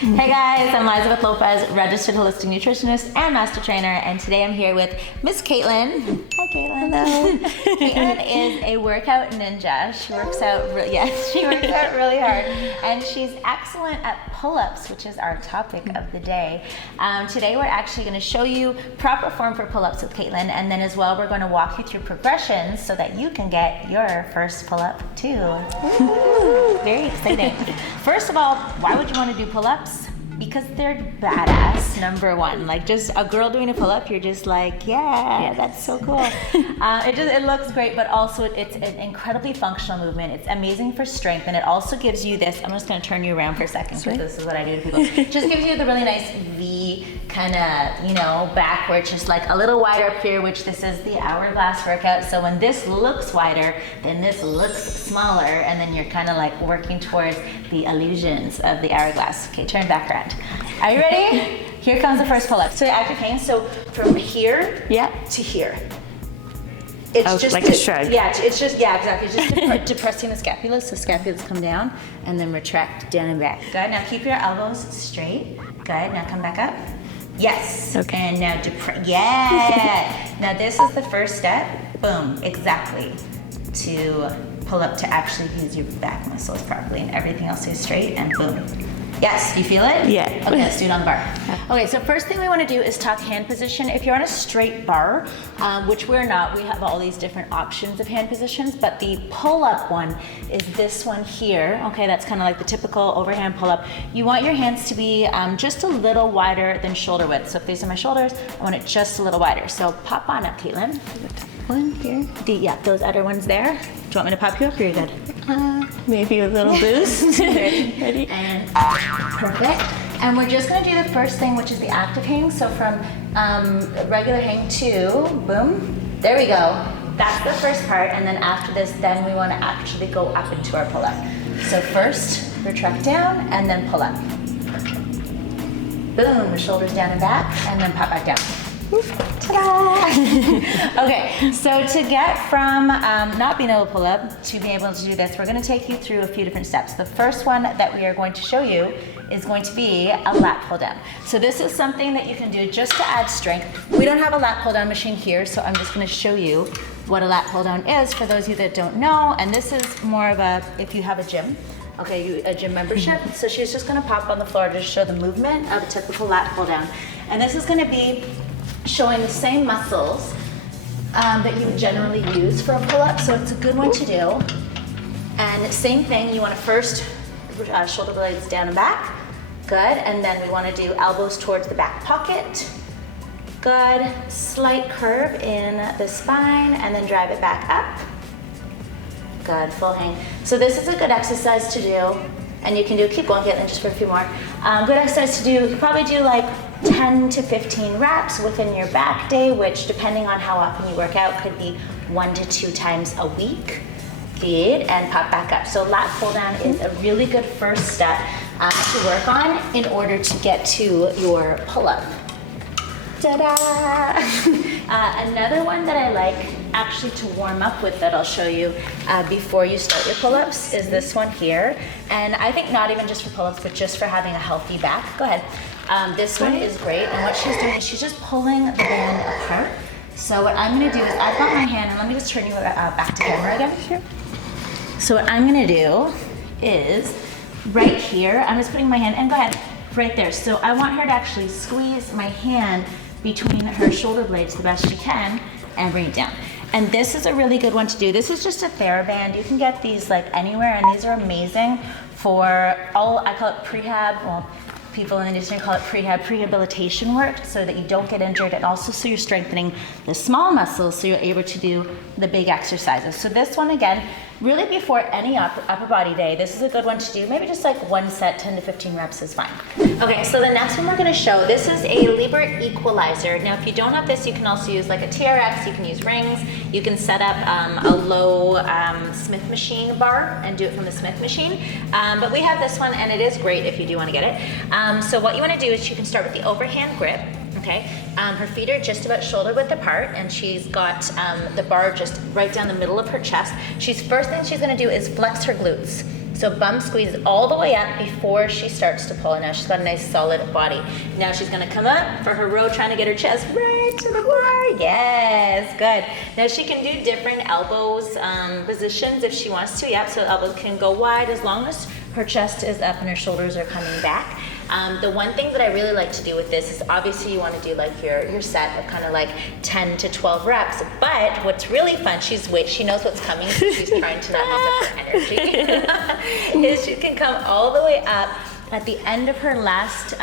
Hey guys, I'm Lyzabeth Lopez, registered holistic nutritionist and master trainer, and today I'm here with Miss Kaitlyn. Hi Kaitlyn. Hello. Kaitlyn is a workout ninja. She works out really hard, and she's excellent at pull-ups, which is our topic of the day. Today we're actually going to show you proper form for pull-ups with Kaitlyn, and then as well we're going to walk you through progressions so that you can get your first pull-up too. Ooh, very exciting. First of all, why would you want to do pull-ups? Because they're badass, number one. Like, just a girl doing a pull-up, you're just like, yeah, that's so cool. It looks great, but also it's an incredibly functional movement. It's amazing for strength, and it also gives you this, I'm just gonna turn you around for a second, because this is what I do to people. It just gives you the really nice V kind of, back where it's just like a little wider up here, which this is the hourglass workout. So when this looks wider, then this looks smaller, and then you're kind of like working towards the illusions of the hourglass. Okay, turn back around. Are you ready? Here comes the first pull-up. So active pain. So from here to here. It's just like a shrug. Yeah, it's just exactly. It's just depressing the scapula. So scapulas come down and then retract down and back. Good. Now keep your elbows straight. Good. Now come back up. Yes. Okay. And now yeah. Now this is the first step. Boom. Exactly. To pull up to actually use your back muscles properly, and everything else is straight, and boom. Yes, you feel it? Yeah. Okay, let's do it on the bar. Okay, so first thing we want to do is talk hand position. If you're on a straight bar, which we're not, we have all these different options of hand positions, but the pull-up one is this one here. Okay, that's kind of like the typical overhand pull-up. You want your hands to be just a little wider than shoulder width. So if these are my shoulders, I want it just a little wider. So pop on up, Kaitlyn. One here. Yeah, those other ones there. Do you want me to pop you up, or you're good? Maybe a little boost. Ready? And perfect. And we're just gonna do the first thing, which is the active hang. So from regular hang to boom. There we go. That's the first part. And then after this, then we wanna actually go up into our pull-up. So first, retract down and then pull up. Boom, the shoulders down and back, and then pop back down. Ta-da! Okay, so to get from not being able to pull up to being able to do this, we're going to take you through a few different steps. The first one that we are going to show you is going to be a lat pull-down. So this is something that you can do just to add strength. We don't have a lat pull-down machine here, so I'm just going to show you what a lat pull-down is for those of you that don't know. And this is more of a, if you have a gym, a gym membership. So she's just going to pop on the floor to show the movement of a typical lat pull-down. And this is going to be showing the same muscles that you would generally use for a pull-up, so it's a good one to do. And same thing, you want to first shoulder blades down and back, good, and then we want to do elbows towards the back pocket, good, slight curve in the spine, and then drive it back up, good, full hang. So this is a good exercise to do, and you can do, keep going, Kaitlyn, just for a few more. Good exercise to do, you could probably do like 10 to 15 reps within your back day, which depending on how often you work out could be 1 to 2 times a week. Good, and pop back up. So lat pull down is a really good first step to work on in order to get to your pull up. Ta-da! Another one that I like actually to warm up with that I'll show you before you start your pull-ups is this one here. And I think not even just for pull-ups, but just for having a healthy back. Go ahead. This one is great, and what she's doing is she's just pulling the band apart. So what I'm gonna do is I've got my hand, and let me just turn you back to camera again. Sure. So what I'm gonna do is right here, I'm just putting my hand, and go ahead, right there. So I want her to actually squeeze my hand between her shoulder blades the best she can and bring it down. And this is a really good one to do. This is just a TheraBand. You can get these like anywhere, and these are amazing for all, I call it prehab, well, people in the industry call it prehabilitation work, so that you don't get injured, and also so you're strengthening the small muscles so you're able to do the big exercises. So this one, again, really before any upper body day, this is a good one to do. Maybe just like one set, 10 to 15 reps is fine. Okay, so the next one we're gonna show, this is a Libre equalizer. Now, if you don't have this, you can also use like a TRX, you can use rings, you can set up a low Smith machine bar and do it from the Smith machine. But we have this one, and it is great if you do wanna get it. So what you wanna do is you can start with the overhand grip. Okay, her feet are just about shoulder width apart, and she's got the bar just right down the middle of her chest. First thing she's gonna do is flex her glutes. So bum squeeze all the way up before she starts to pull. Now she's got a nice solid body. Now she's gonna come up for her row, trying to get her chest right to the bar. Yes, good. Now she can do different elbows positions if she wants to. Yep, so the elbows can go wide as long as her chest is up and her shoulders are coming back. The one thing that I really like to do with this is obviously you want to do like your set of kind of like 10 to 12 reps, but what's really fun, she knows what's coming, so she's trying to not use up her energy, is she can come all the way up at the end of her last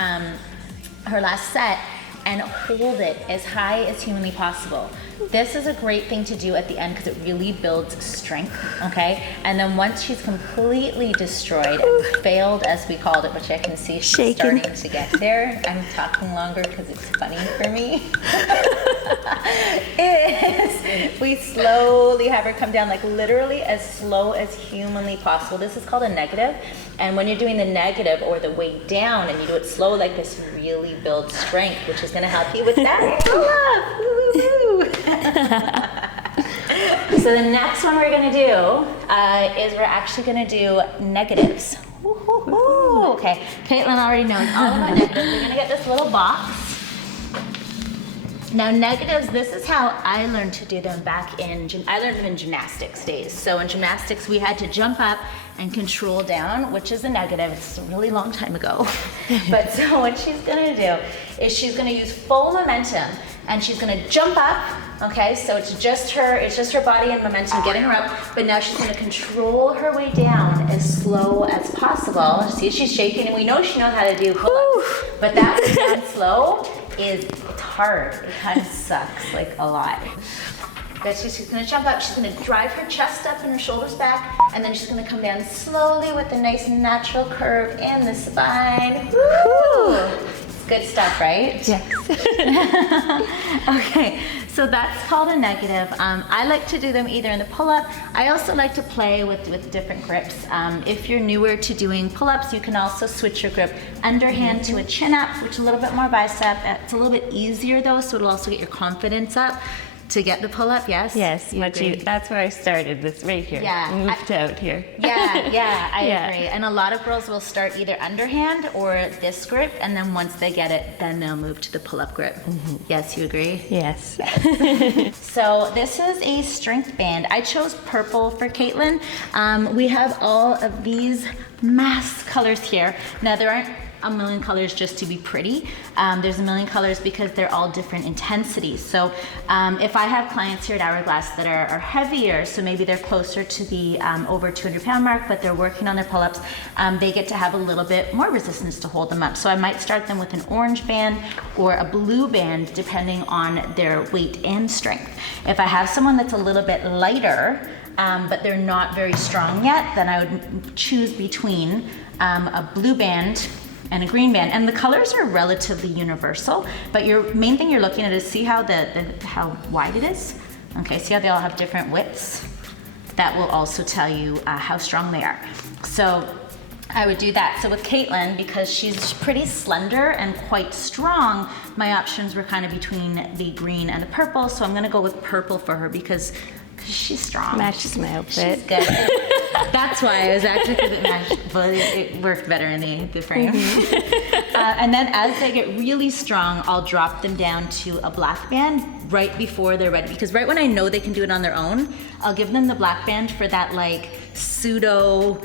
set and hold it as high as humanly possible. This is a great thing to do at the end because it really builds strength, okay? And then once she's completely destroyed and failed, as we called it, which I can see she's starting to get there. I'm talking longer because it's funny for me. We slowly have her come down, like literally as slow as humanly possible. This is called a negative. And when you're doing the negative or the way down and you do it slow like this, really builds strength, which is gonna help you with that pull-up. Woo-hoo-hoo. So the next one we're gonna do is we're actually gonna do negatives. Ooh, okay, Kaitlyn already knows all about negatives. We're gonna get this little box. Now negatives, this is how I learned to do them back I learned them in gymnastics days. So in gymnastics, we had to jump up and control down, which is a negative. It's a really long time ago. But so what she's gonna do is she's gonna use full momentum and she's gonna jump up, okay? So it's just her body and momentum getting her up, but now she's gonna control her way down as slow as possible. See, she's shaking and we know she knows how to do pull-ups, but that way down slow it's hard. It kind of sucks, like a lot. But she's gonna jump up, she's gonna drive her chest up and her shoulders back, and then she's gonna come down slowly with a nice natural curve in the spine. Woo! It's good stuff, right? Yes. Okay, so that's called a negative. I like to do them either in the pull-up. I also like to play with different grips. If you're newer to doing pull-ups, you can also switch your grip underhand to a chin-up, which is a little bit more bicep. It's a little bit easier though, so it'll also get your confidence up to get the pull-up, yes? Yes, that's where I started, this right here. Yeah. Moved out here. Yeah, I agree. And a lot of girls will start either underhand or this grip, and then once they get it, then they'll move to the pull-up grip. Mm-hmm. Yes, you agree? Yes. So this is a strength band. I chose purple for Kaitlyn. We have all of these mass colors here. Now there aren't a million colors just to be pretty. There's a million colors because they're all different intensities. So if I have clients here at Hourglass that are heavier, so maybe they're closer to the over 200 pound mark, but they're working on their pull-ups, they get to have a little bit more resistance to hold them up. So I might start them with an orange band or a blue band, depending on their weight and strength. If I have someone that's a little bit lighter, but they're not very strong yet, then I would choose between a blue band and a green band. And the colors are relatively universal, but your main thing you're looking at is see how how wide it is? Okay, see how they all have different widths? That will also tell you how strong they are. So I would do that. So with Kaitlyn, because she's pretty slender and quite strong, my options were kind of between the green and the purple. So I'm gonna go with purple for her because she's strong. Matches my outfit. She's good. That's why I was actually, because it matched, but it worked better in the frame. And then as they get really strong, I'll drop them down to a black band right before they're ready. Because right when I know they can do it on their own, I'll give them the black band for that like pseudo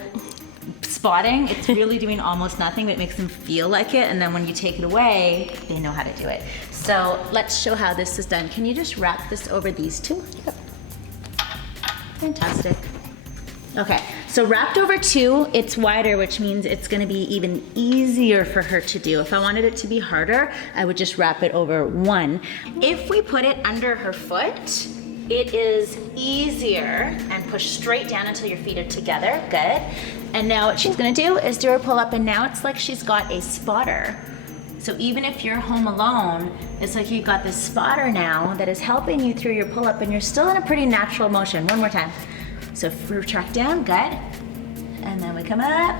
spotting. It's really doing almost nothing, but it makes them feel like it. And then when you take it away, they know how to do it. So let's show how this is done. Can you just wrap this over these two? Yep. Fantastic. Okay, so wrapped over two, it's wider, which means it's gonna be even easier for her to do. If I wanted it to be harder, I would just wrap it over one. If we put it under her foot, it is easier and push straight down until your feet are together, good. And now what she's gonna do is do her pull up, and now it's like she's got a spotter. So even if you're home alone, it's like you've got this spotter now that is helping you through your pull-up, and you're still in a pretty natural motion. One more time. So retract down, good. And then we come up.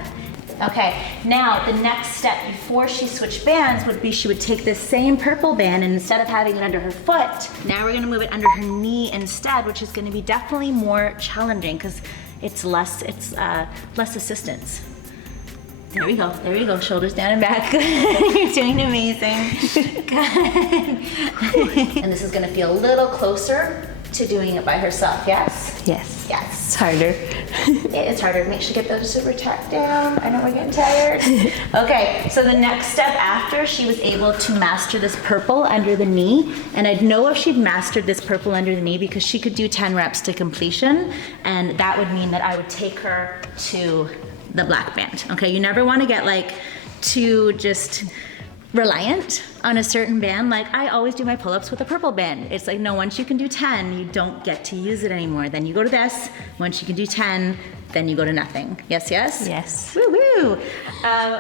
Okay, now the next step before she switched bands would be she would take this same purple band, and instead of having it under her foot, now we're gonna move it under her knee instead, which is gonna be definitely more challenging because it's less assistance. There we go, shoulders down and back. You're doing amazing. Good. And this is gonna feel a little closer to doing it by herself, yes? Yes. Yes. It's harder. It's harder. Make sure you get those to retract down. I know we're getting tired. Okay, so the next step after she was able to master this purple under the knee, and I'd know if she'd mastered this purple under the knee because she could do 10 reps to completion, and that would mean that I would take her to the black band. Okay, you never want to get like too just reliant on a certain band. Like I always do my pull-ups with a purple band. It's like, no, once you can do 10, you don't get to use it anymore. Then you go to this. Once you can do 10, then you go to nothing. Yes, yes? Yes. Woo woo.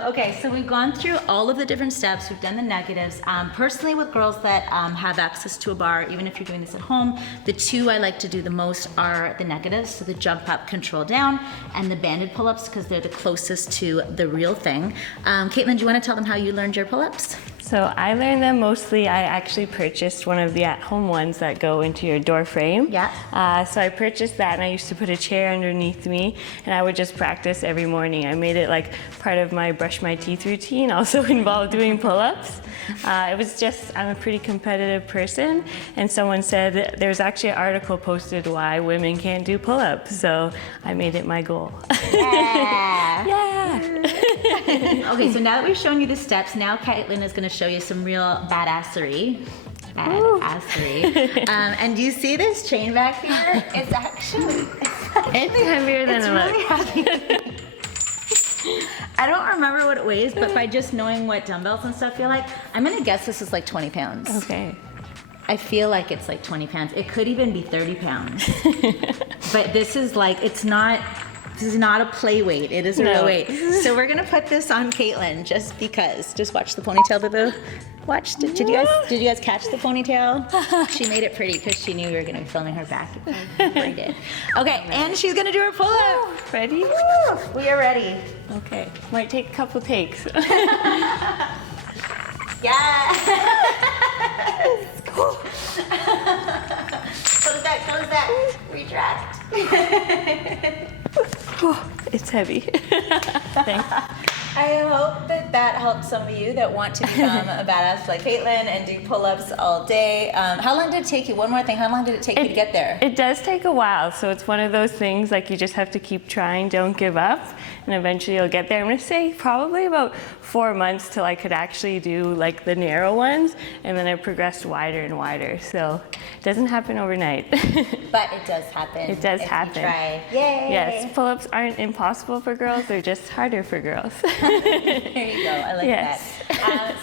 Okay, so we've gone through all of the different steps. We've done the negatives. Personally, with girls that have access to a bar, even if you're doing this at home, the two I like to do the most are the negatives, so the jump up, control down, and the banded pull-ups because they're the closest to the real thing. Kaitlyn, do you want to tell them how you learned your pull-ups? So I learned them mostly, I actually purchased one of the at-home ones that go into your door frame. Yeah. So I purchased that and I used to put a chair underneath me and I would just practice every morning. I made it like part of my brush my teeth routine, also involved doing pull-ups. It was just, I'm a pretty competitive person and someone said there's actually an article posted why women can't do pull-ups. So I made it my goal. Yeah. Yeah. Okay, so now that we've shown you the steps, now Kaitlyn is going to show you some real badassery. And do you see this chain back here? It's actually heavier than it looks. really heavy. I don't remember what it weighs, but by just knowing what dumbbells and stuff feel like, I'm gonna guess this is like 20 pounds. Okay. I feel like it's like 20 pounds. It could even be 30 pounds. But this is like, this is not a play weight. It is a real weight. So we're gonna put this on Kaitlyn just because. Just watch the ponytail, boo-boo. Watch. Did you guys catch the ponytail? She made it pretty because she knew we were gonna be filming her back. We did. Okay, and she's gonna do her pull-up. Ready? Woo, we are ready. Okay. Might take a couple takes. Yeah. Close that. Retract. It's heavy. Thanks. I hope that helps some of you that want to become a badass like Kaitlyn and do pull-ups all day. How long did it take you? One more thing. How long did it take you to get there? It does take a while, so it's one of those things like you just have to keep trying, don't give up, and eventually you'll get there. I'm gonna say probably about 4 months till I could actually do like the narrow ones, and then I progressed wider and wider. So it doesn't happen overnight. But it does happen. It does if happen. You try. Yay! Yes, pull-ups aren't impossible for girls; they're just harder for girls. There you go. I like that.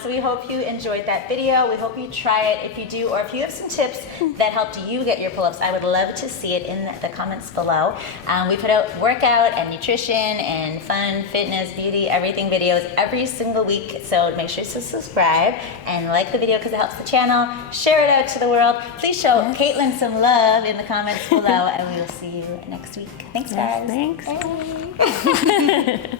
So we hope you enjoyed that video. We hope you try it. If you do, or if you have some tips that helped you get your pull-ups, I would love to see it in the comments below. We put out workout and nutrition and fun, fitness, beauty, everything videos every single week. So make sure to subscribe and like the video because it helps the channel. Share it out to the world. Please show Kaitlyn some love in the comments below, and we will see you next week. Thanks, guys. Thanks. Bye.